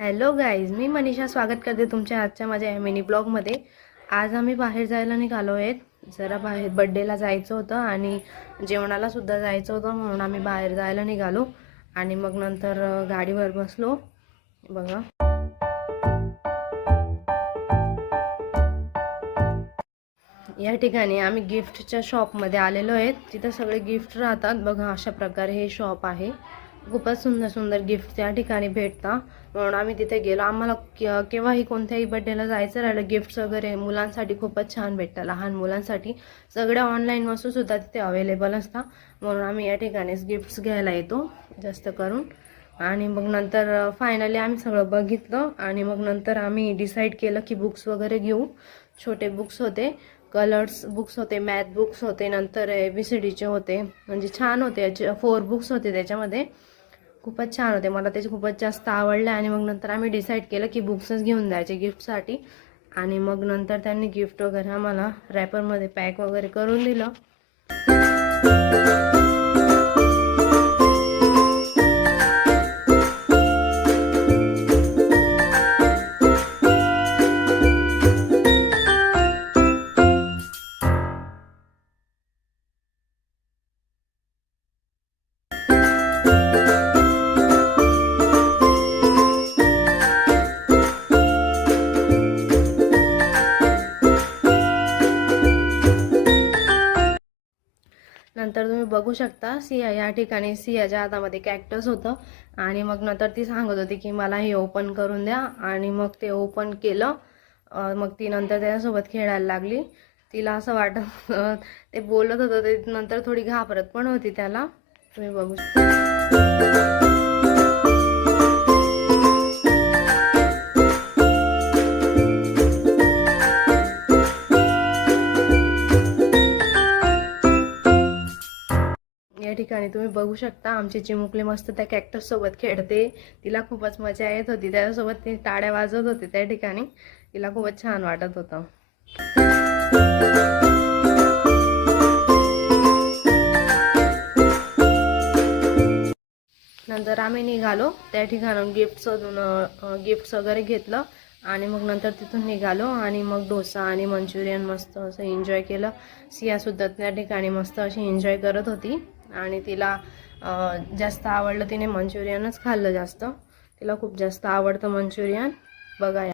Hello guys, मी मनीषा स्वागत करते तुमच्या आजच्या माझ्या मिनी ब्लॉगमध्ये। आज आम्ही बाहेर जायला निघालो आहेत। जरा बाहेर बर्थडेला जायचं होतं आणि जेवणाला सुद्धा जायचं होतं, म्हणून आम्ही बाहेर जायला निघालो आणि मग नंतर गाडीवर बसलो। बघा, या ठिकाणी आम्ही गिफ्टच्या शॉपमध्ये आलेलो आहेत। तिथे सगळे गिफ्ट राहतात। बघा, अशा प्रकारे हे शॉप आहे। खूपच सुंदर सुंदर गिफ्ट त्या ठिकाणी भेटतात, म्हणून आम्ही तिथे गेलो। आम्हाला केव्हाही कोणत्याही बर्थडेला जायचं राहिलं, गिफ्ट्स वगैरे मुलांसाठी खूपच छान भेटतात। लहान मुलांसाठी सगळ्या ऑनलाईन वस्तू सुद्धा तिथे अवेलेबल असतात, म्हणून आम्ही या ठिकाणीच गिफ्ट्स घ्यायला येतो जास्त करून। आणि मग नंतर फायनली आम्ही सगळं बघितलं आणि मग नंतर आम्ही डिसाईड केलं की बुक्स वगैरे घेऊ। छोटे बुक्स होते, कलर्स बुक्स होते, मॅथ बुक्स होते, नंतर ABCDचे होते, म्हणजे छान होते। 4 बुक्स होते त्याच्यामध्ये, खूपच छान होते। मला त्याचे खूपच जास्त आवडले आणि मग नंतर आम्ही डिसाईड केलं की बुक्सच घेऊन जायचे गिफ्टसाठी। आणि मग नंतर त्यांनी गिफ्ट वगैरे आम्हाला रॅपरमध्ये पॅक वगैरे करून दिलं। नंतर तुम्ही बघू शकता, सिया या ठिकाणी सियाच्या हातामध्ये कॅक्टस होतं आणि मग नंतर ती सांगत होती की मला हे ओपन करून द्या, आणि मग ते ओपन केलं। मग ती नंतर त्याच्यासोबत खेळायला लागली। तिला असं वाटत ते बोलत होतं, ते नंतर थोडी घाबरत पण होती त्याला। तुम्ही बघू शकता। या ठिकाणी तुम्ही बघू शकता, आमची चिमुकली मस्त त्या कॅक्टस सोबत खेळते। तिला खूपच मजा येत होती, त्याच्यासोबत ती टाळ्या वाजवत होती त्या ठिकाणी। तिला खूपच छान वाटत होतं। नंतर आम्ही निघालो त्या ठिकाणून गिफ्ट्स वगैरे घेतलं आणि मग नंतर तिथून निघालो आणि मग डोसा आणि मंचुरियन मस्त असं एन्जॉय केलं। सियासुद्धा त्या ठिकाणी मस्त अशी एन्जॉय करत होती आणि तिला जास्त आवडलं, तिने मंचुरियनच खाल्लं जास्त। तिला खूप जास्त आवडतं मंचुरियन। बघा।